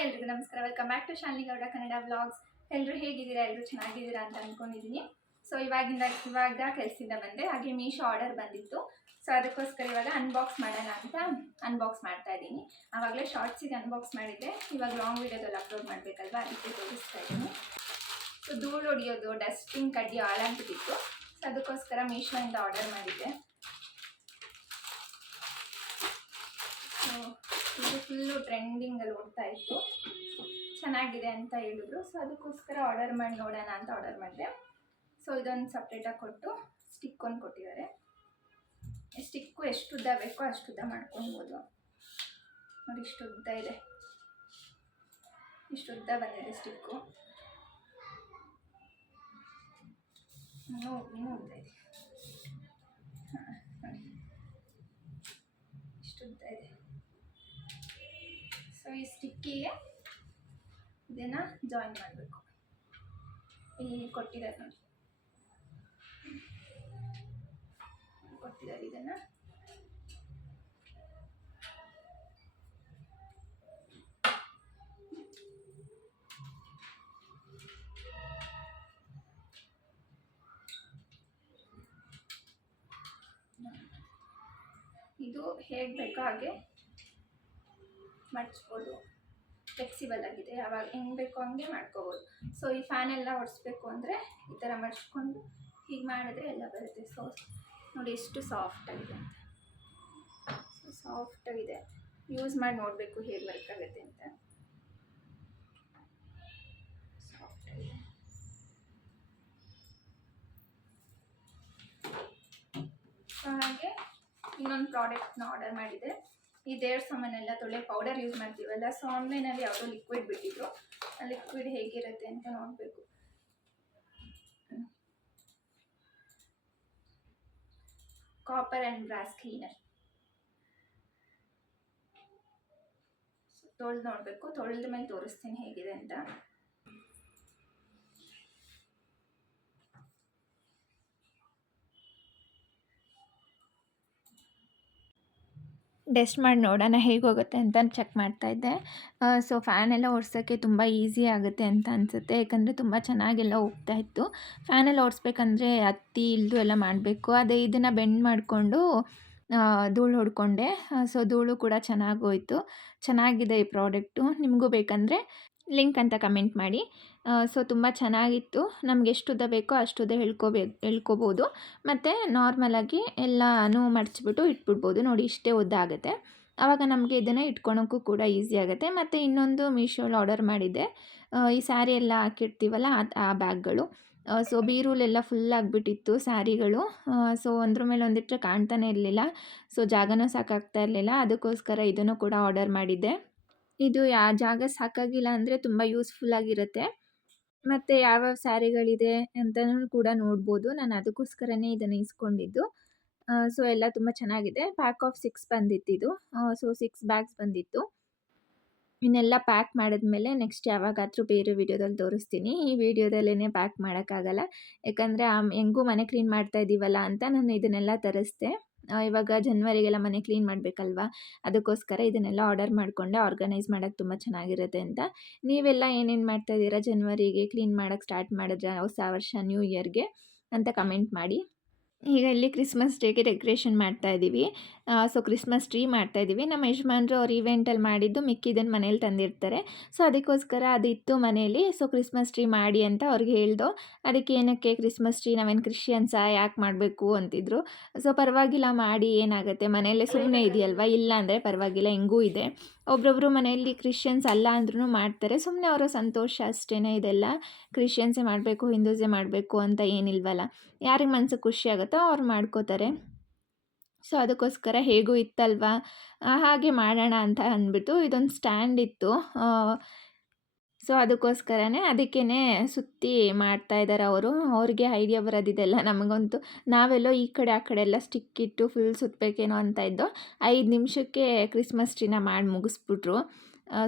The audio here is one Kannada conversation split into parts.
ಹಾಯ್ ಎಲ್ರಿಗೂ ನಮಸ್ಕಾರ. Welcome back to Shalini Gowda Kannada vlogs. ಎಲ್ಲರೂ ಹೇಗಿದ್ದೀರಾ? ಎಲ್ಲರೂ ಚೆನ್ನಾಗಿದ್ದೀರಾ ಅಂತ ಅಂದ್ಕೊಂಡಿದ್ದೀನಿ. ಸೊ ಇವಾಗ ಕೆಲಸದಿಂದ ಬಂದೆ. ಹಾಗೆ ಮೀಶೋ ಆರ್ಡರ್ ಬಂದಿತ್ತು. ಸೊ ಅದಕ್ಕೋಸ್ಕರ ಇವಾಗ ಅನ್ಬಾಕ್ಸ್ ಮಾಡೋಣ ಅಂತ ಅನ್ಬಾಕ್ಸ್ ಮಾಡ್ತಾ ಇದ್ದೀನಿ. ಆವಾಗಲೇ ಶಾರ್ಟ್ಸಿಗೆ ಅನ್ಬಾಕ್ಸ್ ಮಾಡಿದ್ದೆ. ಇವಾಗ ಲಾಂಗ್ ವೀಡಿಯೋದಲ್ಲಿ ಅಪ್ಲೋಡ್ ಮಾಡಬೇಕಲ್ವಾ, ಅದಕ್ಕೆ ತೋರಿಸ್ತಾ ಇದ್ದೀನಿ. ಸೊ ಧೂಳು ಹೊಡಿಯೋದು, ಡಸ್ಟಿಂಗ್ ಕಡ್ಡಿ ಹಾಳಾಗ್ಬಿಟ್ಟಿತ್ತು. ಸೊ ಅದಕ್ಕೋಸ್ಕರ ಮೀಶೋಯಿಂದ ಆರ್ಡರ್ ಮಾಡಿದ್ದೆ. ಸೊ ಇದು ಫುಲ್ಲು ಟ್ರೆಂಡಿಂಗಲ್ಲಿ ಓಡ್ತಾ ಇತ್ತು, ಚೆನ್ನಾಗಿದೆ ಅಂತ ಹೇಳಿದ್ರು. ಸೊ ಅದಕ್ಕೋಸ್ಕರ ಆರ್ಡರ್ ಮಾಡಿ ನೋಡೋಣ ಅಂತ ಆರ್ಡರ್ ಮಾಡಿದೆ. ಸೊ ಇದೊಂದು ಸಪ್ರೇಟಾಗಿ ಕೊಟ್ಟು ಸ್ಟಿಕ್ ಒಂದು ಕೊಟ್ಟಿದ್ದಾರೆ. ಸ್ಟಿಕ್ಕು ಎಷ್ಟು ಉದ್ದ ಬೇಕೋ ಅಷ್ಟು ಉದ್ದ ಮಾಡ್ಕೊಳ್ಬೋದು. ನೋಡಿ ಇಷ್ಟು ಉದ್ದ ಇದೆ, ಇಷ್ಟು ಉದ್ದ ಬಂದಿದೆ ಸ್ಟಿಕ್ಕು. ಇನ್ನೂ ಉದ್ದ ಇದೆ. ಹಾಂ ನೋಡಿ ಇಷ್ಟು ಉದ್ದ ಇದೆ. ಸೊ ಈ ಸ್ಟಿಕ್ಕಿಗೆ ಇದನ್ನು ಜಾಯಿನ್ ಮಾಡಬೇಕು. ಇಲ್ಲಿ ಕೊಟ್ಟಿದ್ದಾರೆ ನೋಡಿ, ಕೊಟ್ಟಿದ್ದಾರೆ ಇದನ್ನು. ಇದು ಹೇಗೆ ಬೇಕೋ ಹಾಗೆ ಮಡ್ಚ್ಬೋದು, ಫ್ಲೆಕ್ಸಿಬಲ್ ಆಗಿದೆ. ಯಾವಾಗ ಹೆಂಗೆ ಬೇಕೋ ಹಂಗೆ ಮಾಡ್ಕೋಬೋದು. ಸೊ ಈ ಫ್ಯಾನ್ ಎಲ್ಲ ಒಡಿಸ್ಬೇಕು ಅಂದರೆ ಈ ಥರ ಮಡ್ಚ್ಕೊಂಡು ಹೀಗೆ ಮಾಡಿದ್ರೆ ಎಲ್ಲ ಬರುತ್ತೆ. ಸೊ ನೋಡಿ ಎಷ್ಟು ಸಾಫ್ಟಾಗಿದೆ ಅಂತ. ಸೊ ಸಾಫ್ಟಾಗಿದೆ, ಯೂಸ್ ಮಾಡಿ ನೋಡಬೇಕು ಹೇಗೆ ವರ್ಕ್ ಆಗುತ್ತೆ ಅಂತ. ಸಾಫ್ಟಾಗಿದೆ. ಸೊ ಹಾಗೆ ಇನ್ನೊಂದು ಪ್ರಾಡಕ್ಟ್ನ ಆರ್ಡರ್ ಮಾಡಿದೆ. ಈ ದೇವ್ರ ಸಾಮಾನೆಲ್ಲ ತೊಳೆ ಪೌಡರ್ ಯೂಸ್ ಮಾಡ್ತೀವಲ್ಲ, ಸೊ ಆನ್ಲೈನಲ್ಲಿ ಯಾವುದೋ ಲಿಕ್ವಿಡ್ ಬಿಟ್ಟಿದ್ರು. ಆ ಲಿಕ್ವಿಡ್ ಹೇಗಿರುತ್ತೆ ಅಂತ ನೋಡಬೇಕು. Copper and brass cleaner. So ತೊಳೆದು ನೋಡಬೇಕು, ತೊಳೆದ ಮೇಲೆ ತೋರಿಸ್ತೀನಿ ಹೇಗಿದೆ ಅಂತ. ಟೆಸ್ಟ್ ಮಾಡಿ ನೋಡೋಣ ಹೇಗೆ ಹೋಗುತ್ತೆ ಅಂತ ಚೆಕ್ ಮಾಡ್ತಾಯಿದ್ದೆ. ಸೊ ಫ್ಯಾನೆಲ್ಲ ಓಡಿಸೋಕ್ಕೆ ತುಂಬ ಈಸಿ ಆಗುತ್ತೆ ಅಂತ ಅನಿಸುತ್ತೆ, ಯಾಕಂದರೆ ತುಂಬ ಚೆನ್ನಾಗೆಲ್ಲ ಹೋಗ್ತಾ ಇತ್ತು. ಫ್ಯಾನೆಲ್ಲ ಓಡಿಸ್ಬೇಕಂದ್ರೆ ಹತ್ತಿ ಇಳಿದು ಎಲ್ಲ ಮಾಡಬೇಕು. ಅದೇ ಇದನ್ನು ಬೆಂಡ್ ಮಾಡಿಕೊಂಡು ಧೂಳು ಹೊಡ್ಕೊಂಡೆ. ಸೊ ಧೂಳು ಕೂಡ ಚೆನ್ನಾಗೋಯ್ತು. ಚೆನ್ನಾಗಿದೆ ಈ ಪ್ರಾಡಕ್ಟು. ನಿಮಗೂ ಬೇಕಂದರೆ ಲಿಂಕ್ ಅಂತ ಕಮೆಂಟ್ ಮಾಡಿ. ಸೊ ತುಂಬ ಚೆನ್ನಾಗಿತ್ತು. ನಮ್ಗೆ ಎಷ್ಟು ಉದ್ದ ಬೇಕೋ ಅಷ್ಟು ಉದ್ದ ಎಳ್ಕೊಬೋದು. ಮತ್ತು ನಾರ್ಮಲಾಗಿ ಎಲ್ಲನೂ ಮಡಚಿಬಿಟ್ಟು ಇಟ್ಬಿಡ್ಬೋದು. ನೋಡಿ ಇಷ್ಟೇ ಉದ್ದ ಆಗುತ್ತೆ. ಆವಾಗ ನಮಗೆ ಇದನ್ನು ಇಟ್ಕೊಳೋಕ್ಕೂ ಕೂಡ ಈಸಿ ಆಗುತ್ತೆ. ಮತ್ತು ಇನ್ನೊಂದು ಮೀಶೋಲ್ಲಿ ಆರ್ಡರ್ ಮಾಡಿದ್ದೆ, ಈ ಸ್ಯಾರಿ ಎಲ್ಲ ಹಾಕಿರ್ತೀವಲ್ಲ ಆ ಬ್ಯಾಗ್ಗಳು. ಸೊ ಬೀರೂಲೆಲ್ಲ ಫುಲ್ ಆಗಿಬಿಟ್ಟಿತ್ತು ಸ್ಯಾರಿಗಳು. ಸೊ ಒಂದ್ರ ಮೇಲೆ ಒಂದಿಟ್ಟರೆ ಕಾಣ್ತಾನೆ ಇರಲಿಲ್ಲ. ಸೊ ಜಾಗನೂ ಸಾಕಾಗ್ತಾ ಇರಲಿಲ್ಲ. ಅದಕ್ಕೋಸ್ಕರ ಇದನ್ನು ಕೂಡ ಆರ್ಡರ್ ಮಾಡಿದ್ದೆ. ಇದು ಜಾಗ ಸಾಕಾಗಿಲ್ಲ ಅಂದರೆ ತುಂಬ ಯೂಸ್ಫುಲ್ಲಾಗಿರುತ್ತೆ. ಮತ್ತು ಯಾವ್ಯಾವ ಸ್ಯಾರಿಗಳಿದೆ ಅಂತಲೂ ಕೂಡ ನೋಡ್ಬೋದು. ನಾನು ಅದಕ್ಕೋಸ್ಕರನೇ ಇದನ್ನು ಇಸ್ಕೊಂಡಿದ್ದು. ಸೊ ಎಲ್ಲ ತುಂಬ ಚೆನ್ನಾಗಿದೆ. Pack of 6 ಬಂದಿತ್ತಿದು. ಸೊ 6 ಬ್ಯಾಗ್ಸ್ ಬಂದಿತ್ತು. ಇನ್ನೆಲ್ಲ ಪ್ಯಾಕ್ ಮಾಡಿದ್ಮೇಲೆ ನೆಕ್ಸ್ಟ್ ಯಾವಾಗಾದರೂ ಬೇರೆ ವೀಡಿಯೋದಲ್ಲಿ ತೋರಿಸ್ತೀನಿ. ಈ ವಿಡಿಯೋದಲ್ಲೇ ಪ್ಯಾಕ್ ಮಾಡೋಕ್ಕಾಗಲ್ಲ, ಯಾಕಂದರೆ ಹೆಂಗೂ ಮನೆ ಕ್ಲೀನ್ ಮಾಡ್ತಾ ಇದ್ದೀವಲ್ಲ ಅಂತ ನಾನು ಇದನ್ನೆಲ್ಲ ತರಿಸ್ದೆ. ಇವಾಗ ಜನವರಿಗೆಲ್ಲ ಮನೆ ಕ್ಲೀನ್ ಮಾಡಬೇಕಲ್ವ, ಅದಕ್ಕೋಸ್ಕರ ಇದನ್ನೆಲ್ಲ ಆರ್ಡರ್ ಮಾಡಿಕೊಂಡೆ. ಆರ್ಗನೈಸ್ ಮಾಡೋಕ್ಕೆ ತುಂಬ ಚೆನ್ನಾಗಿರುತ್ತೆ ಅಂತ. ನೀವೆಲ್ಲ ಏನೇನು ಮಾಡ್ತಾಯಿದ್ದೀರಾ ಜನವರಿಗೆ? ಕ್ಲೀನ್ ಮಾಡೋಕ್ಕೆ ಸ್ಟಾರ್ಟ್ ಮಾಡಿದ್ರಾ ಹೊಸ ವರ್ಷ ನ್ಯೂ ಇಯರ್ಗೆ ಅಂತ ಕಮೆಂಟ್ ಮಾಡಿ. ಈಗ ಇಲ್ಲಿ ಕ್ರಿಸ್ಮಸ್ ಡೇಗೆ ಡೆಕೋರೇಷನ್ ಮಾಡ್ತಾಯಿದ್ದೀವಿ. ಸೊ ಕ್ರಿಸ್ಮಸ್ ಟ್ರೀ ಮಾಡ್ತಾಯಿದ್ದೀವಿ. ನಮ್ಮ ಯಜಮಾನ್ರು ಅವ್ರು ಈವೆಂಟಲ್ಲಿ ಮಾಡಿದ್ದು ಮಿಕ್ಕಿದ್ದನ್ನು ಮನೇಲಿ ತಂದಿರ್ತಾರೆ. ಸೊ ಅದಕ್ಕೋಸ್ಕರ ಅದಿತ್ತು ಮನೇಲಿ. ಸೊ ಕ್ರಿಸ್ಮಸ್ ಟ್ರೀ ಮಾಡಿ ಅಂತ ಅವ್ರಿಗೆ ಹೇಳ್ದೋ. ಅದಕ್ಕೆ ಏನಕ್ಕೆ ಕ್ರಿಸ್ಮಸ್ ಟ್ರೀ, ನಾವೇನು ಕ್ರಿಶ್ಚಿಯನ್ಸಾ, ಯಾಕೆ ಮಾಡಬೇಕು ಅಂತಿದ್ರು. ಸೊ ಪರವಾಗಿಲ್ಲ ಮಾಡಿ, ಏನಾಗುತ್ತೆ, ಮನೆಯಲ್ಲೇ ಸುಮ್ಮನೆ ಇದೆಯಲ್ವ, ಇಲ್ಲ ಅಂದರೆ ಪರವಾಗಿಲ್ಲ, ಹೆಂಗೂ ಇದೆ. ಒಬ್ಬೊಬ್ಬರು ಮನೆಯಲ್ಲಿ ಕ್ರಿಶ್ಚಿಯನ್ಸ್ ಅಲ್ಲ ಅಂದ್ರೂ ಮಾಡ್ತಾರೆ, ಸುಮ್ಮನೆ ಅವರ ಸಂತೋಷ ಅಷ್ಟೇ. ಇದೆಲ್ಲ ಕ್ರಿಶ್ಚಿಯನ್ಸೇ ಮಾಡಬೇಕು, ಹಿಂದೂಸೇ ಮಾಡಬೇಕು ಅಂತ ಏನಿಲ್ವಲ್ಲ. ಯಾರಿಗೆ ಮನ್ಸಿಗೆ ಖುಷಿ ಆಗುತ್ತೋ ಅವ್ರು ಮಾಡ್ಕೋತಾರೆ. ಸೊ ಅದಕ್ಕೋಸ್ಕರ ಹೇಗೂ ಇತ್ತಲ್ವ, ಹಾಗೆ ಮಾಡೋಣ ಅಂತ ಅಂದ್ಬಿಟ್ಟು ಇದೊಂದು ಸ್ಟ್ಯಾಂಡ್ ಇತ್ತು. ಸೊ ಅದಕ್ಕೋಸ್ಕರನೇ ಅದಕ್ಕೇ ಸುತ್ತಿ ಮಾಡ್ತಾಯಿದ್ದಾರೆ ಅವರು. ಅವ್ರಿಗೆ ಐಡಿಯಾ ಬರೋದಿದೆಲ್ಲ. ನಮಗಂತೂ ನಾವೆಲ್ಲೋ ಈ ಕಡೆ ಆ ಕಡೆ ಎಲ್ಲ ಸ್ಟಿಕ್ ಇಟ್ಟು ಫುಲ್ ಸುತ್ತಬೇಕೇನೋ ಅಂತ ಇದ್ದೋ. 5 ನಿಮಿಷಕ್ಕೆ ಕ್ರಿಸ್ಮಸ್ ಟ್ರೀನ ಮಾಡಿ ಮುಗಿಸ್ಬಿಟ್ರು.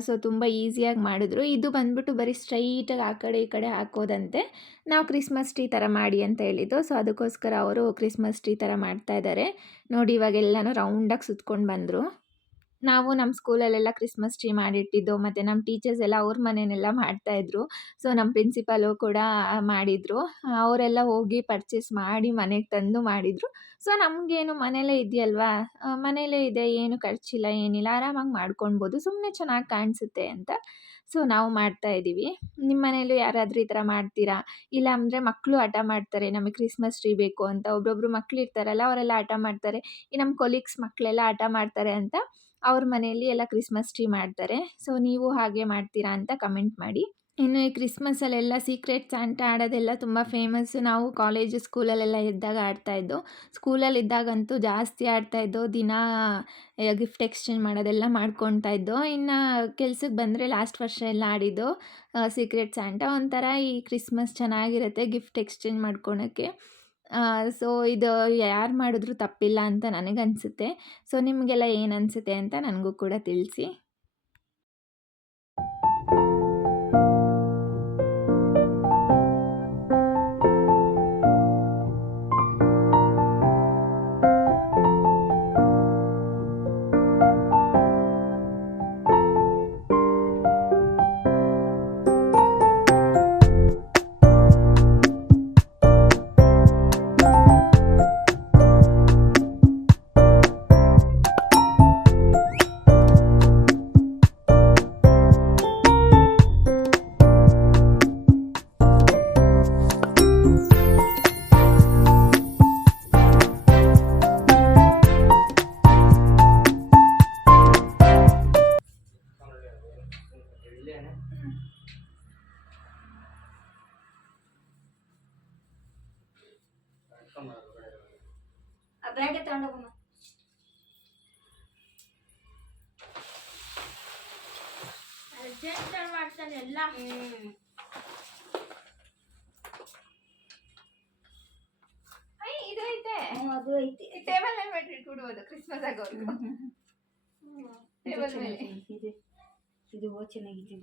ಸೊ ತುಂಬ ಈಸಿಯಾಗಿ ಮಾಡಿದ್ರು. ಇದು ಬಂದ್ಬಿಟ್ಟು ಬರೀ ಸ್ಟ್ರೈಟಾಗಿ ಆ ಕಡೆ ಈ ಕಡೆ ಹಾಕೋದಂತೆ. ನಾವು ಕ್ರಿಸ್ಮಸ್ ಟ್ರೀ ಥರ ಮಾಡಿ ಅಂತ ಹೇಳಿದ್ದು. ಸೊ ಅದಕ್ಕೋಸ್ಕರ ಅವರು ಕ್ರಿಸ್ಮಸ್ ಟ್ರೀ ಥರ ಮಾಡ್ತಾಯಿದ್ದಾರೆ ನೋಡಿ. ಇವಾಗೆಲ್ಲನೂ ರೌಂಡಾಗಿ ಸುತ್ಕೊಂಡು ಬಂದರು. ನಾವು ನಮ್ಮ ಸ್ಕೂಲಲ್ಲೆಲ್ಲ ಕ್ರಿಸ್ಮಸ್ ಟ್ರೀ ಮಾಡಿಟ್ಟಿದ್ದು, ಮತ್ತು ನಮ್ಮ ಟೀಚರ್ಸ್ ಎಲ್ಲ ಅವ್ರ ಮನೇನೆಲ್ಲ ಮಾಡ್ತಾಯಿದ್ರು. ಸೊ ನಮ್ಮ ಪ್ರಿನ್ಸಿಪಲು ಕೂಡ ಮಾಡಿದ್ರು. ಅವರೆಲ್ಲ ಹೋಗಿ ಪರ್ಚೇಸ್ ಮಾಡಿ ಮನೆಗೆ ತಂದು ಮಾಡಿದ್ರು. ಸೊ ನಮಗೇನು ಮನೇಲೇ ಇದೆಯಲ್ವಾ, ಮನೇಲೇ ಇದೆ, ಏನು ಖರ್ಚಿಲ್ಲ ಏನಿಲ್ಲ, ಆರಾಮಾಗಿ ಮಾಡ್ಕೊಳ್ಬೋದು, ಸುಮ್ಮನೆ ಚೆನ್ನಾಗಿ ಕಾಣಿಸುತ್ತೆ ಅಂತ ಸೊ ನಾವು ಮಾಡ್ತಾ ಇದ್ದೀವಿ. ನಿಮ್ಮ ಮನೇಲೂ ಯಾರಾದರೂ ಈ ಥರ ಮಾಡ್ತೀರಾ? ಇಲ್ಲ ಅಂದರೆ ಮಕ್ಕಳು ಹಠ ಮಾಡ್ತಾರೆ ನಮಗೆ ಕ್ರಿಸ್ಮಸ್ ಟ್ರೀ ಬೇಕು ಅಂತ. ಒಬ್ಬೊಬ್ರು ಮಕ್ಳು ಇರ್ತಾರಲ್ಲ, ಅವರೆಲ್ಲ ಹಠ ಮಾಡ್ತಾರೆ. ಈ ನಮ್ಮ ಕೊಲೀಗ್ಸ್ ಮಕ್ಕಳೆಲ್ಲ ಹಠ ಮಾಡ್ತಾರೆ ಅಂತ ಅವ್ರ ಮನೆಯಲ್ಲಿ ಎಲ್ಲ ಕ್ರಿಸ್ಮಸ್ ಟ್ರೀ ಮಾಡ್ತಾರೆ. ಸೊ ನೀವು ಹಾಗೆ ಮಾಡ್ತೀರಾ ಅಂತ ಕಮೆಂಟ್ ಮಾಡಿ. ಇನ್ನು ಈ ಕ್ರಿಸ್ಮಸಲ್ಲೆಲ್ಲ ಸೀಕ್ರೆಟ್ ಸ್ಯಾಂಟಾ ಆಡೋದೆಲ್ಲ ತುಂಬ ಫೇಮಸ್ಸು. ನಾವು ಕಾಲೇಜು, ಸ್ಕೂಲಲ್ಲೆಲ್ಲ ಇದ್ದಾಗ ಆಡ್ತಾಯಿದ್ದೋ. ಸ್ಕೂಲಲ್ಲಿದ್ದಾಗಂತೂ ಜಾಸ್ತಿ ಆಡ್ತಾಯಿದ್ದೋ. ದಿನಾ ಗಿಫ್ಟ್ ಎಕ್ಸ್ಚೇಂಜ್ ಮಾಡೋದೆಲ್ಲ ಮಾಡ್ಕೊಳ್ತಾ ಇದ್ದೋ. ಇನ್ನು ಕೆಲ್ಸಕ್ಕೆ ಬಂದರೆ ಲಾಸ್ಟ್ ವರ್ಷ ಎಲ್ಲ ಆಡಿದ್ದು ಸೀಕ್ರೆಟ್ ಸ್ಯಾಂಟಾ. ಒಂಥರ ಈ ಕ್ರಿಸ್ಮಸ್ ಚೆನ್ನಾಗಿರುತ್ತೆ ಗಿಫ್ಟ್ ಎಕ್ಸ್ಚೇಂಜ್ ಮಾಡ್ಕೊಳಕ್ಕೆ. ಸೊ ಇದು ಯಾರು ಮಾಡಿದ್ರೂ ತಪ್ಪಿಲ್ಲ ಅಂತ ನನಗನ್ಸುತ್ತೆ. ಸೊ ನಿಮಗೆಲ್ಲ ಏನು ಅನಿಸುತ್ತೆ ಅಂತ ನನಗೂ ಕೂಡ ತಿಳಿಸಿ. ಬ್ಯಾಗ್ ತಗೊಂಡೋಗಮ್ಮ. ಅರ್ಜೆಂಟ್ ಮಾಡ್ತಾನೆ ಎಲ್ಲ. ಇದು ಐತೆ, ಅದು ಐತಿ. ಟೇಬಲ್ ಮೇಲೆ ಬಿಟ್ಟು ಇಟ್ಬಿಡ್ಬೋದು ಕ್ರಿಸ್ಮಸ್ ಆಗೋರ್ಗು. ಟೇಬಲ್ ಮೇಲೆ ಇದು ಚೆನ್ನಾಗಿದೆ.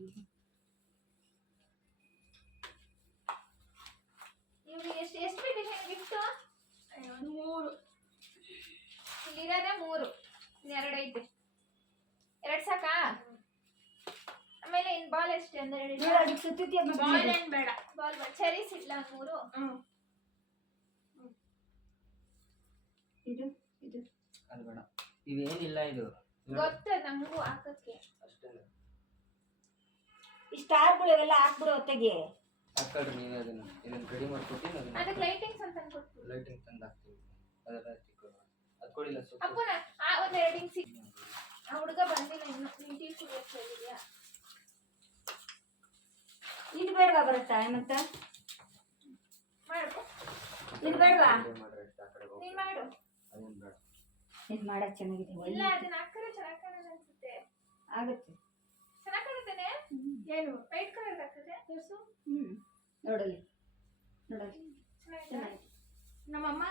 ಇವ್ರಿಗೆ ಎಷ್ಟು ಬೇಕಿದೆ ಗಿಫ್ಟು? 3 ಇಲ್ಲಿರೋದೇ 3, 2 ಐತೆ. 2 ಸಾಕಾ? ಆಮೇಲೆ ಇನ್ ಬಾಲ್ ಎಷ್ಟು ಅಂದ್ರೆ ಬಾಲ್ ಏನ್ ಬೇಡ. ಬಾಲ್ ಚೆರೀಸ್ ಇಡ್ಲ 3. ಇದು ಇದು ಅದು ಬೇಡ, ಇವೇನಿಲ್ಲ. ಇದು ಗೊತ್ತ ನಮಗೂ ಹಾಕಕ್ಕೆ. ಅಷ್ಟೇ ಈ ಸ್ಟಾರ್ಗಳು ಇವೆಲ್ಲ ಹಾಕ್ಬಿಡು ಹೊತ್ತಿಗೆ. ಹಾಕೊಳ್ರಿ ನೀವೇ. ಇದನ್ನ ರೆಡಿ ಮಾಡ್ಕೊಡ್ತೀನಿ. ಅದಕ್ಕೆ ಲೈಟಿಂಗ್ಸ್ ಅಂತ ಅನ್ಕೊಡ್ತೀನಿ. ಲೈಟಿಂಗ್ ತಂದು ಹಾಕ್ತೀವಿ. ಅದೆಲ್ಲ ತಿಕ್ಕೋಣ. ಅದು ಕೊಡಿಲ್ಲ ಸ್ವಲ್ಪ. ಅಪ್ಪನ ಒಂದು ಎರಡಿಂಗ್ ಸಿಕ್. ಆ ಹುಡುಗ ಬಂದಿಲ್ಲ ಇನ್ನು. ನೀನು ಟೀ ಕುಡಿಯಕ್ಕೆ ಹೇಳಿದ್ಯಾ? ಇದು ಬೇಡವಾ ಬರುತ್ತಾ ಮತ್ತೆ? ಮಾಡು. ಇದು ಬೇಡವಾ? ಮಾಡ್ರಿ ಆ ಕಡೆ ಹೋಗಿ. ನೀನು ಮಾಡು. ಅದೇನು ಬೇಡ. ಇದು ಮಾಡಕ್ ಚೆನ್ನಾಗಿದೆ. ಇಲ್ಲ ಅದನ್ನ ಹಾಕಿದ್ರೆ ಚೆನ್ನಾಗಿ ಕಾಣೋದು ಅನ್ಸುತ್ತೆ. ಆಗುತ್ತೆ. ಚೆನ್ನಾಗಿ ಕಾಣುತ್ತೇನೆ. ಏನು ವೈಟ್ ಕಲರ್ ಹಾಕಿದ್ರೆ ತೋರಿಸು. ನೋಡಲಿ ನೋಡಲಿ ಚೆನ್ನಾಗಿದೆ. ನಮ್ಮಮ್ಮ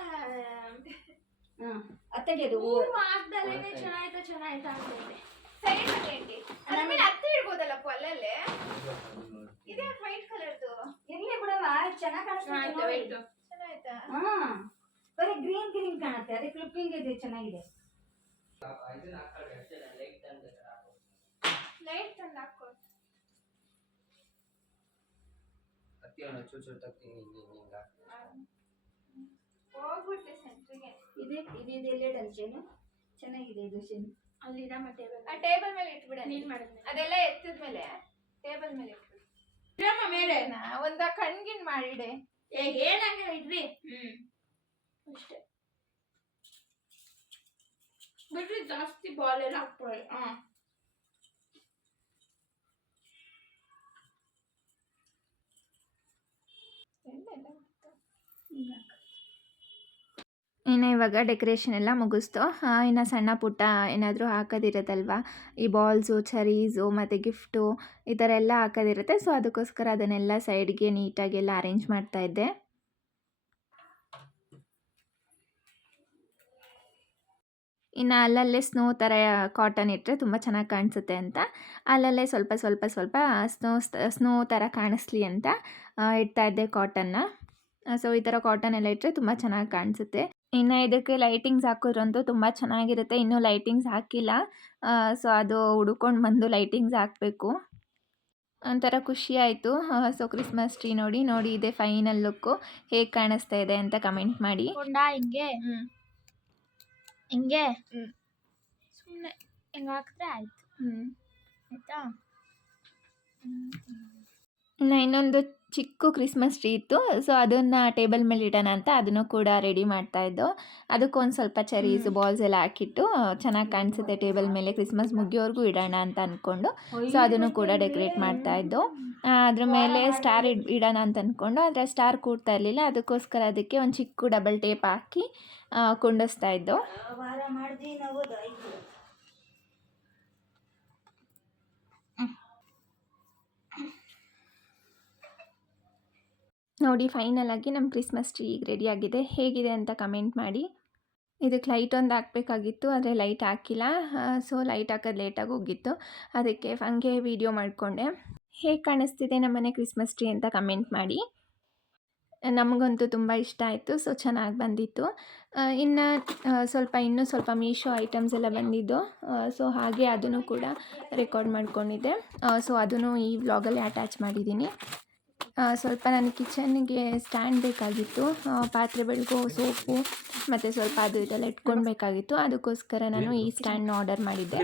ಅತ್ತಗೆ ಅದು ಹೂವು ಹಾಕ್ದಲ್ಲೇ ಚೆನ್ನಾಯ್ತಾ ಆಗ್ತದೆ. ಸೈಡ್ ಹಾಕಿ ಅದ್ರ ಮೇಲೆ ಹತ್ತಿ ಇಡ್ಬೋದಲ್ಲಪ್ಪ ಅಲ್ಲಲ್ಲೇ. ಇದೇ ವೈಟ್ ಕಲರ್ದು ಇರ್ಲಿ ಬಿಡವ, ಚೆನ್ನಾಗಿ ಕಾಣಿಸ್ತಾ. ಚೆನ್ನಾಯ್ತಾ? ಬರೀ ಗ್ರೀನ್ ಗ್ರೀನ್ ಕಾಣುತ್ತೆ. ಅದಕ್ಕೆ ಲುಕ್ಕಿಂಗ್ ಇದೆ, ಚೆನ್ನಾಗಿದೆ. ಇದನ್ನ ಹಾಕೊಳ್ರಿ ಅಷ್ಟೇ. ಲೈಟ್ ತಂದು ಹಾಕೋ. ಲೈಟ್ ತಂದು ಹಾಕೋ. ಹತ್ತಿಯೋಣ ಚೂರು ಚೂರು ತಗ್ತೀನಿ. ಹಿಂಗೆ ಹೋಗ್ಬಿಡ್ತೆ ಸೆಂಟ್ರಿಗೆ. ಇದು ಎಲ್ಲೇ ಡಲ್ಚೇನು ಚೆನ್ನಾಗಿದೆ. ಇದು ಶೇನು ಅಲ್ಲಿ ಆ ಟೇಬಲ್ ಮೇಲೆ ಇಟ್ಬಿಡ. ನೀನ್ ಮಾಡಿದ್ಮೇಲೆ ಅದೆಲ್ಲ ಎತ್ತಿದ್ಮೇಲೆ ಟೇಬಲ್ ಮೇಲೆ ಇಟ್ಬಿಡು. ಇರಮ್ಮ ಮೇಲೆ. ಒಂದ ಕಣ್ಗಿನ್ ಮಾಡಿಡೆ. ಏನಂಗ ಇಡ್ರಿ. ಅಷ್ಟೇ ಬಿಡ್ರಿ, ಜಾಸ್ತಿ ಬಾಲ್ ಎಲ್ಲ ಹಾಕ್ಬಿಡಿ. ಇನ್ನು ಇವಾಗ ಡೆಕೋರೇಷನ್ ಎಲ್ಲ ಮುಗಿಸ್ತು. ಇನ್ನು ಸಣ್ಣ ಪುಟ್ಟ ಏನಾದರೂ ಹಾಕೋದಿರುತ್ತಲ್ವ, ಈ ಬಾಲ್ಸು, ಚರೀಸು ಮತ್ತು ಗಿಫ್ಟು ಈ ಥರ ಎಲ್ಲ ಹಾಕೋದಿರುತ್ತೆ. ಸೊ ಅದಕ್ಕೋಸ್ಕರ ಅದನ್ನೆಲ್ಲ ಸೈಡ್ಗೆ ನೀಟಾಗೆಲ್ಲ ಅರೇಂಜ್ ಮಾಡ್ತಾಯಿದ್ದೆ. ಇನ್ನು ಅಲ್ಲಲ್ಲೇ ಸ್ನೋ ಥರ ಕಾಟನ್ ಇಟ್ಟರೆ ತುಂಬ ಚೆನ್ನಾಗಿ ಕಾಣಿಸುತ್ತೆ ಅಂತ ಅಲ್ಲಲ್ಲೇ ಸ್ವಲ್ಪ ಸ್ವಲ್ಪ ಸ್ವಲ್ಪ ಸ್ನೋ ಥರ ಕಾಣಿಸ್ಲಿ ಅಂತ ಇಡ್ತಾಯಿದ್ದೆ ಕಾಟನ್ನ. ಸೊ ಈ ಥರ ಕಾಟನ್ ಎಲ್ಲ ಇಟ್ಟರೆ ತುಂಬ ಚೆನ್ನಾಗಿ ಕಾಣಿಸುತ್ತೆ. ಇನ್ನು ಇದಕ್ಕೆ ಲೈಟಿಂಗ್ಸ್ ಹಾಕಿದ್ರಂತೂ ತುಂಬ ಚೆನ್ನಾಗಿರುತ್ತೆ. ಇನ್ನೂ ಲೈಟಿಂಗ್ಸ್ ಹಾಕಿಲ್ಲ. ಸೊ ಅದು ಹುಡ್ಕೊಂಡು ಬಂದು ಲೈಟಿಂಗ್ಸ್ ಹಾಕಬೇಕು. ಒಂಥರ ಖುಷಿ ಆಯಿತು. ಸೊ ಕ್ರಿಸ್ಮಸ್ ಟ್ರೀ ನೋಡಿ ಇದೆ ಫೈನಲ್ ಲುಕ್ಕು. ಹೇಗೆ ಕಾಣಿಸ್ತಾ ಇದೆ ಅಂತ ಕಮೆಂಟ್ ಮಾಡಿ. ಹಿಂಗೆ ಹಿಂಗೆ ಸುಮ್ಮನೆ ಹಿಂಗೆ ಹಾಕಿದ್ರೆ ಆಯಿತು. ಆಯಿತಾ? ಇನ್ನೊಂದು ಚಿಕ್ಕ ಕ್ರಿಸ್ಮಸ್ ಟ್ರೀ ಇತ್ತು. ಸೊ ಅದನ್ನು ಟೇಬಲ್ ಮೇಲೆ ಇಡೋಣ ಅಂತ ಅದನ್ನು ಕೂಡ ರೆಡಿ ಮಾಡ್ತಾಯಿದ್ದು. ಅದಕ್ಕೊಂದು ಸ್ವಲ್ಪ ಚೆರೀಸ್ ಬಾಲ್ಸ್ ಎಲ್ಲ ಹಾಕಿಟ್ಟು ಚೆನ್ನಾಗಿ ಕಾಣಿಸುತ್ತೆ ಟೇಬಲ್ ಮೇಲೆ, ಕ್ರಿಸ್ಮಸ್ ಮುಗಿಯೋವರೆಗೂ ಇಡೋಣ ಅಂತ ಅಂದ್ಕೊಂಡು. ಸೊ ಅದನ್ನು ಕೂಡ ಡೆಕೋರೇಟ್ ಮಾಡ್ತಾಯಿದ್ದು. ಅದ್ರ ಮೇಲೆ ಸ್ಟಾರ್ ಇಡೋಣ ಅಂತ ಅಂದ್ಕೊಂಡು, ಆದರೆ ಸ್ಟಾರ್ ಕೂಡ್ತಾ ಇರಲಿಲ್ಲ. ಅದಕ್ಕೋಸ್ಕರ ಅದಕ್ಕೆ ಒಂದು ಚಿಕ್ಕ ಡಬಲ್ ಟೇಪ್ ಹಾಕಿ ಕುಂಡಿಸ್ತಾ ಇದ್ದು. ನೋಡಿ ಫೈನಲ್ ಆಗಿ ನಮ್ಮ ಕ್ರಿಸ್ಮಸ್ ಟ್ರೀ ಈಗ ರೆಡಿಯಾಗಿದೆ. ಹೇಗಿದೆ ಅಂತ ಕಮೆಂಟ್ ಮಾಡಿ. ಇದಕ್ಕೆ ಲೈಟ್ ಒಂದು ಹಾಕಬೇಕಾಗಿತ್ತು, ಆದರೆ ಲೈಟ್ ಹಾಕಿಲ್ಲ. ಸೊ ಲೈಟ್ ಹಾಕೋದು ಲೇಟಾಗಿ ಹೋಗಿತ್ತು. ಅದಕ್ಕೆ ಹಂಗೆ ವೀಡಿಯೋ ಮಾಡಿಕೊಂಡೆ. ಹೇಗೆ ಕಾಣಿಸ್ತಿದೆ ನಮ್ಮನೆ ಕ್ರಿಸ್ಮಸ್ ಟ್ರೀ ಅಂತ ಕಮೆಂಟ್ ಮಾಡಿ. ನಮಗಂತೂ ತುಂಬ ಇಷ್ಟ ಆಯಿತು. ಸೊ ಚೆನ್ನಾಗಿ ಬಂದಿತ್ತು. ಇನ್ನೂ ಸ್ವಲ್ಪ ಮೀಶೋ ಐಟಮ್ಸ್ ಎಲ್ಲ ಬಂದಿದ್ದು. ಸೊ ಹಾಗೆ ಅದನ್ನು ಕೂಡ ರೆಕಾರ್ಡ್ ಮಾಡ್ಕೊಂಡಿದ್ದೆ. ಸೊ ಅದನ್ನು ಈ ವ್ಲಾಗಲ್ಲಿ ಅಟ್ಯಾಚ್ ಮಾಡಿದ್ದೀನಿ. ಸ್ವಲ್ಪ ನನಗೆ ಕಿಚನ್ಗೆ ಸ್ಟ್ಯಾಂಡ್ ಬೇಕಾಗಿತ್ತು. ಪಾತ್ರೆ ಬೆಳಗೋ ಸೋಪು ಮತ್ತು ಸ್ವಲ್ಪ ಅದು ಇದೆಲ್ಲ ಇಟ್ಕೊಳ್ಬೇಕಾಗಿತ್ತು. ಅದಕ್ಕೋಸ್ಕರ ನಾನು ಈ ಸ್ಟ್ಯಾಂಡ್ನ ಆರ್ಡರ್ ಮಾಡಿದ್ದೆ.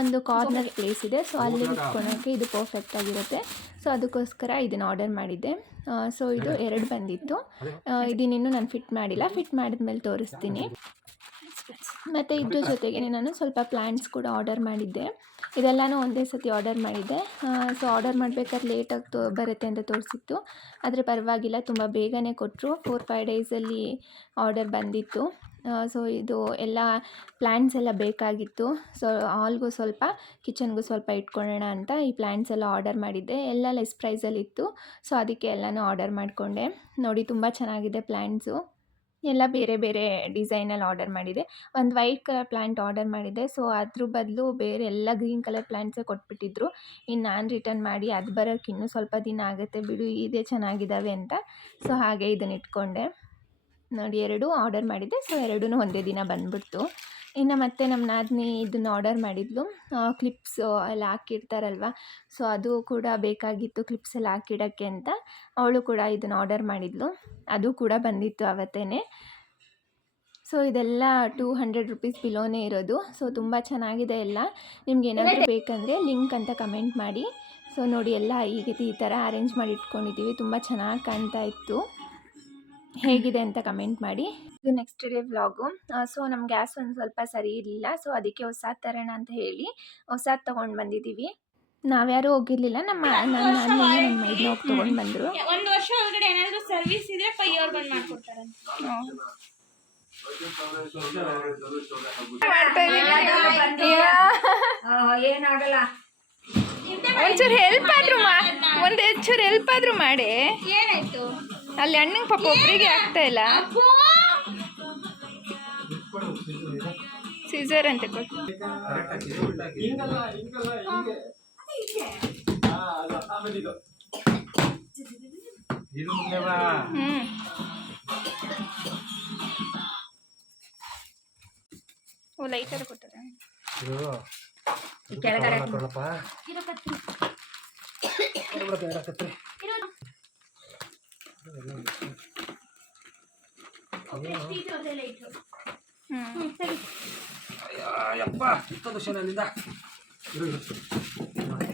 ಒಂದು ಕಾರ್ನರ್ ಪ್ಲೇಸ್ ಇದೆ, ಸೊ ಅಲ್ಲಿ ಇಟ್ಕೊಳೋಕ್ಕೆ ಇದು ಪರ್ಫೆಕ್ಟಾಗಿರುತ್ತೆ. ಸೊ ಅದಕ್ಕೋಸ್ಕರ ಇದನ್ನು ಆರ್ಡರ್ ಮಾಡಿದ್ದೆ. ಸೊ ಇದು 2 ಬಂದಿತ್ತು. ಇದನ್ನಿನ್ನೂ ನಾನು ಫಿಟ್ ಮಾಡಿಲ್ಲ. ಫಿಟ್ ಮಾಡಿದ್ಮೇಲೆ ತೋರಿಸ್ತೀನಿ. ಮತ್ತು ಇದ್ರ ಜೊತೆಗೆ ನಾನು ಸ್ವಲ್ಪ ಪ್ಲ್ಯಾಂಟ್ಸ್ ಕೂಡ ಆರ್ಡರ್ ಮಾಡಿದ್ದೆ. ಇದೆಲ್ಲನೂ ಒಂದೇ ಸತಿ ಆರ್ಡರ್ ಮಾಡಿದ್ದೆ. ಸೊ ಆರ್ಡರ್ ಮಾಡಬೇಕಾದ್ರೆ ಲೇಟಾಗಿ ಬರುತ್ತೆ ಅಂತ ತೋರಿಸಿತ್ತು. ಆದರೆ ಪರವಾಗಿಲ್ಲ, ತುಂಬ ಬೇಗನೆ ಕೊಟ್ಟರು. 4-5 ಡೇಸಲ್ಲಿ ಆರ್ಡರ್ ಬಂದಿತ್ತು. ಸೊ ಇದು ಎಲ್ಲ ಪ್ಲ್ಯಾಂಟ್ಸ್ ಎಲ್ಲ ಬೇಕಾಗಿತ್ತು. ಸೊ ಹಾಲ್ಗೂ ಸ್ವಲ್ಪ ಕಿಚನ್ಗೂ ಸ್ವಲ್ಪ ಇಟ್ಕೊಳ್ಳೋಣ ಅಂತ ಈ ಪ್ಲ್ಯಾಂಟ್ಸ್ ಎಲ್ಲ ಆರ್ಡರ್ ಮಾಡಿದ್ದೆ. ಎಲ್ಲ ಲೆಸ್ ಪ್ರೈಸಲ್ಲಿತ್ತು. ಸೊ ಅದಕ್ಕೆ ಎಲ್ಲನೂ ಆರ್ಡರ್ ಮಾಡಿಕೊಂಡೆ. ನೋಡಿ ತುಂಬ ಚೆನ್ನಾಗಿದೆ ಪ್ಲ್ಯಾಂಟ್ಸು. ಎಲ್ಲ ಬೇರೆ ಬೇರೆ ಡಿಸೈನಲ್ಲಿ ಆರ್ಡರ್ ಮಾಡಿದೆ. ಒಂದು ವೈಟ್ ಕಲರ್ ಪ್ಲ್ಯಾಂಟ್ ಆರ್ಡರ್ ಮಾಡಿದ್ದೆ. ಸೊ ಅದ್ರ ಬದಲು ಬೇರೆ ಎಲ್ಲ ಗ್ರೀನ್ ಕಲರ್ ಪ್ಲ್ಯಾಂಟ್ಸೇ ಕೊಟ್ಬಿಟ್ಟಿದ್ರು. ಇನ್ನು ನಾನು ರಿಟರ್ನ್ ಮಾಡಿ ಅದು ಬರೋಕ್ಕೆ ಇನ್ನೂ ಸ್ವಲ್ಪ ದಿನ ಆಗುತ್ತೆ ಬಿಡು, ಇದೇ ಚೆನ್ನಾಗಿದ್ದಾವೆ ಅಂತ. ಸೊ ಹಾಗೆ ಇದನ್ನ ಇಟ್ಕೊಂಡೆ. ನೋಡಿ 2 ಆರ್ಡರ್ ಮಾಡಿದ್ದೆ. ಸೊ 2 ಒಂದೇ ದಿನ ಬಂದ್ಬಿಡ್ತು. ಇನ್ನು ಮತ್ತೆ ನಮ್ಮ ನಾದಿನಿ ಇದನ್ನು ಆರ್ಡರ್ ಮಾಡಿದ್ಲು. ಕ್ಲಿಪ್ಸ್ ಎಲ್ಲ ಹಾಕಿರ್ತಾರಲ್ವ, ಸೊ ಅದು ಕೂಡ ಬೇಕಾಗಿತ್ತು ಕ್ಲಿಪ್ಸ್ ಎಲ್ಲ ಹಾಕಿಡೋಕ್ಕೆ ಅಂತ. ಅವಳು ಕೂಡ ಇದನ್ನು ಆರ್ಡರ್ ಮಾಡಿದ್ಲು. ಅದು ಕೂಡ ಬಂದಿತ್ತು ಆವತ್ತೇ. ಸೊ ಇದೆಲ್ಲ 200 ರುಪೀಸ್ ಬಿಲೋನೇ ಇರೋದು. ಸೊ ತುಂಬ ಚೆನ್ನಾಗಿದೆ ಎಲ್ಲ. ನಿಮ್ಗೆ ಏನಾದರೂ ಬೇಕಂದರೆ ಲಿಂಕ್ ಅಂತ ಕಮೆಂಟ್ ಮಾಡಿ. ಸೊ ನೋಡಿ ಎಲ್ಲ ಹೀಗೆ ಈ ಥರ ಅರೇಂಜ್ ಮಾಡಿ ಇಟ್ಕೊಂಡಿದ್ದೀವಿ. ತುಂಬ ಚೆನ್ನಾಗಿ ಕಾಣ್ತಾ ಇತ್ತು. ಹೇಗಿದೆ ಅಂತ ಕಮೆಂಟ್ ಮಾಡಿ. ಇದು ನೆಕ್ಸ್ಟ್ ಡೇ ವ್ಲಾಗು. ಸೊ ನಮ್ಮ ಗ್ಯಾಸ್ ಒಂದು ಸ್ವಲ್ಪ ಸರಿ ಇರಲಿಲ್ಲ. ಸೊ ಅದಕ್ಕೆ ಹೊಸಾದು ತರೋಣ ಅಂತ ಹೇಳಿ ಹೊಸಾದು ತೊಗೊಂಡು ಬಂದಿದ್ದೀವಿ. ನಾವ್ಯಾರೂ ಹೋಗಿರಲಿಲ್ಲ. ನಮ್ಮ ಮೈದ್ನ ಹೋಗಿ ತೊಗೊಂಡು ಬಂದರು. 1 ವರ್ಷ ಒಳಗಡೆ ಏನಾದರೂ ಸರ್ವಿಸ್ ಇದ್ರೆ 5 ಅವ್ರು ಬಂದು ಮಾಡ್ಕೊಡ್ತಾರೆ. ಏನಾಗಲ್ಲ, ಒಂಚೂರು ಹೆಲ್ಪ್ ಆದ್ರೂ ಮಾಡಿ. ಏನಾಯ್ತು? ಅಲ್ಲಿ ಅಣ್ಣಂಗೆ ಪಾಪ ಒಬ್ಬರಿಗೆ ಆಗ್ತಾ ಇಲ್ಲ. ಸೀಸರ್ ಅಂತ ಕೊಟ್ಟು ಲೈಟರ್ ಕೊಟ್ಟಾರೆ. ಕೆಳಗಡೆ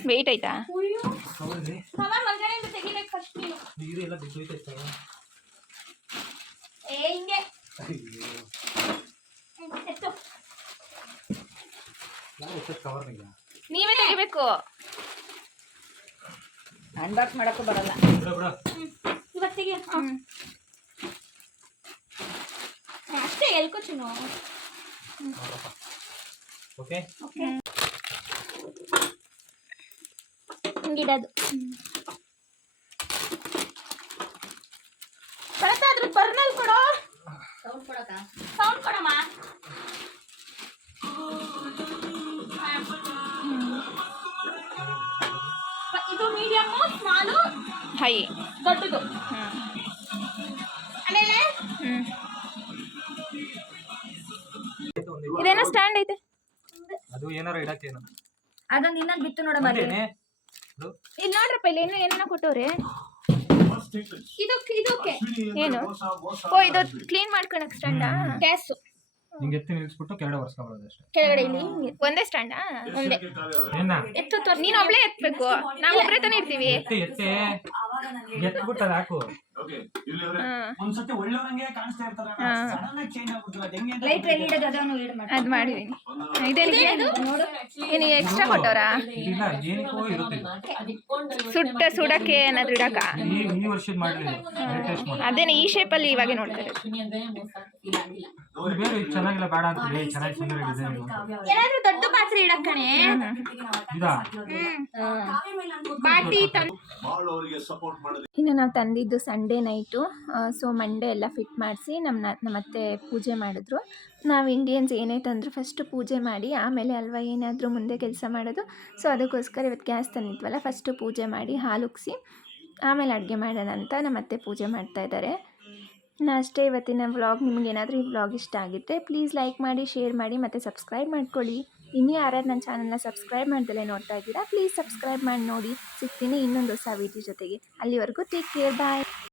ವೆಯ್ಟ್ ಆಯ್ತಾ? ನೀವೇ ತೆಗಿಬೇಕು. ಅನ್ಬಾಕ್ಸ್ ಮಾಡಕ್ಕೂ ಬರಲ್ಲ. ಇವತ್ತಿಗೆ ಅಷ್ಟೇ ಹೇಳ್ಕೊಚಿನು. ಹಿಂಗಿಡೋದು. ಬರತ್ತಾದ್ರೂ ಬರ್ನಲ್ ಕೊಡೋ. ಸೌಂಡ್ ಕೊಡಮ್ಮ. ಇದು ಮೀಡಿಯಮ್, ಸ್ಮಾಲು, ಹೈ, ದೊಡ್ಡದು. ಆಮೇಲೆ ಇದೇನೋ ಸ್ಟ್ಯಾಂಡ್ ಐತೆ. ಅದು ಏನಾರ ಇಡಕ್ಕೇನು ಅದನ್ನ ಇನ್ನೊಂದು ಬಿತ್ತು ನೋಡಮ್ಮ ಅಲ್ಲಿ. ಮತ್ತೇನೆ ಇಲ್ಲಿ ನೋಡ್ರಪ್ಪ, ಇಲ್ಲಿ ಏನೇನೋ ಕೊಟ್ಟವ್ರೆ. ಇದು ಓಕೆ. ಏನು? ಓ, ಇದು ಕ್ಲೀನ್ ಮಾಡ್ಕೊಳಕ್ ಸ್ಟ್ಯಾಂಡಾ? ಗ್ಯಾಸ್ ನಿಂಗೆ ಎತ್ತಿ ನಿಲ್ಸ್ಬಿಟ್ಟು ಕೆಳಗಡೆ ಒರೆಸ್ಕೊಬಾರ್ದು ಅಷ್ಟೇ. ಕೆಳಗಡೆ ಇಲ್ಲಿ ಒಂದೇ ಸ್ಟ್ಯಾಂಡಾ? ಒಂದೇ. ಏನ ನೀನ್ ಒಬ್ಳೆ ಎತ್ಬೇಕು, ನಾವ್ ಒಬ್ರೇ ತಾನೇ ಇರ್ತೀವಿ. ಎತ್ತಿ ಎತ್ಬಿಟ್ಟು ಅದು ಹಾಕು. ಒಂದ್ಸತಿ ಒಳ್ಳೆಯವರಂಗೆ ಕಾಣಿಸ್ತಾ ಇರ್ತಾರೆ, ಸಡನ್ ಆಗಿ ಚೇಂಜ್ ಆಗ್ಬಿಡ್ತಾರೆ. ಅದು ಹೆಂಗೆ ಅಂತ ಲೈಟ್ ಎಲ್ಲಿ ಇಡೋದು ಅದನ್ನು ಇಡ್ ಮಾಡಿ. ಅದ್ ಮಾಡಿದೀನಿ. ಇದೇನಿದೆ? ಏನು ಎಕ್ಸ್ಟ್ರಾ ಕೊಟ್ಟವ್ರಾ? ಇಲ್ಲ ಏನಕ್ಕೋ ಇರುತ್ತೆ ಇದು. ಸುಡಕ್ಕೆ ಏನಾದ್ರು ಇಡಕ? ಈ ವರ್ಷದ ಮಾಡಲಿ ಲೇಟೆಸ್ಟ್ ಮಾಡಿ. ಅದೇನೆ ಈ ಶೇಪಲ್ಲಿ ಇವಾಗೆ ನೋಡ್ತಾರೆ. ಬೇರೆ ಇದು ಚೆನ್ನಾಗಿಲ್ಲ ಬೇಡ ಅಂತೀವಿ, ಚೆನ್ನಾಗಿ ಸುಂದರ ಡಿಸೈನ್ ಏನಾದ್ರು ದೊಡ್ಡ ಪಾತ್ರೆ ಇಡಕ್ಕಣೆ. ಇದಾ ಬಾಟಿ ಇನ್ನು ನಾವು ತಂದಿದ್ದು ಸಂಡೇ ನೈಟು. ಸೊ ಮಂಡೇ ಎಲ್ಲ ಫಿಟ್ ಮಾಡಿಸಿ ನಮ್ಮ ಅತ್ತೆ ಪೂಜೆ ಮಾಡಿದ್ರು. ನಾವು ಇಂಡಿಯನ್ಸ್ ಏನೇ ತಂದರೂ ಫಸ್ಟು ಪೂಜೆ ಮಾಡಿ ಆಮೇಲೆ ಅಲ್ವಾ ಏನಾದರೂ ಮುಂದೆ ಕೆಲಸ ಮಾಡೋದು. ಸೊ ಅದಕ್ಕೋಸ್ಕರ ಇವತ್ತು ಗ್ಯಾಸ್ ತಂದಿದ್ವಲ್ಲ, ಫಸ್ಟು ಪೂಜೆ ಮಾಡಿ ಹಾಲು ಉಗ್ಸಿ ಆಮೇಲೆ ಅಡುಗೆ ಮಾಡೋಣ ಅಂತ ನಮ್ಮ ಅತ್ತೆ ಪೂಜೆ ಮಾಡ್ತಾಯಿದ್ದಾರೆ. ಅಷ್ಟೇ ಇವತ್ತಿನ ವ್ಲಾಗ್. ನಿಮಗೇನಾದರೂ ಈ ವ್ಲಾಗ್ ಇಷ್ಟ ಆಗಿದ್ದರೆ ಪ್ಲೀಸ್ ಲೈಕ್ ಮಾಡಿ, ಶೇರ್ ಮಾಡಿ ಮತ್ತು ಸಬ್ಸ್ಕ್ರೈಬ್ ಮಾಡ್ಕೊಳ್ಳಿ. ಇನ್ನೂ ಯಾರ್ಯಾರು ನನ್ನ ಚಾನಲ್ನ ಸಬ್ಸ್ಕ್ರೈಬ್ ಮಾಡ್ದಲೇ ನೋಡ್ತಾ ಇದ್ದೀರಾ, ಪ್ಲೀಸ್ ಸಬ್ಸ್ಕ್ರೈಬ್ ಮಾಡಿ ನೋಡಿ. ಸಿಗ್ತೀನಿ ಇನ್ನೊಂದು ಹೊಸ ವೀಡಿಯೋ ಜೊತೆಗೆ. ಅಲ್ಲಿವರೆಗೂ ಟೇಕ್ ಕೇರ್, ಬಾಯ್.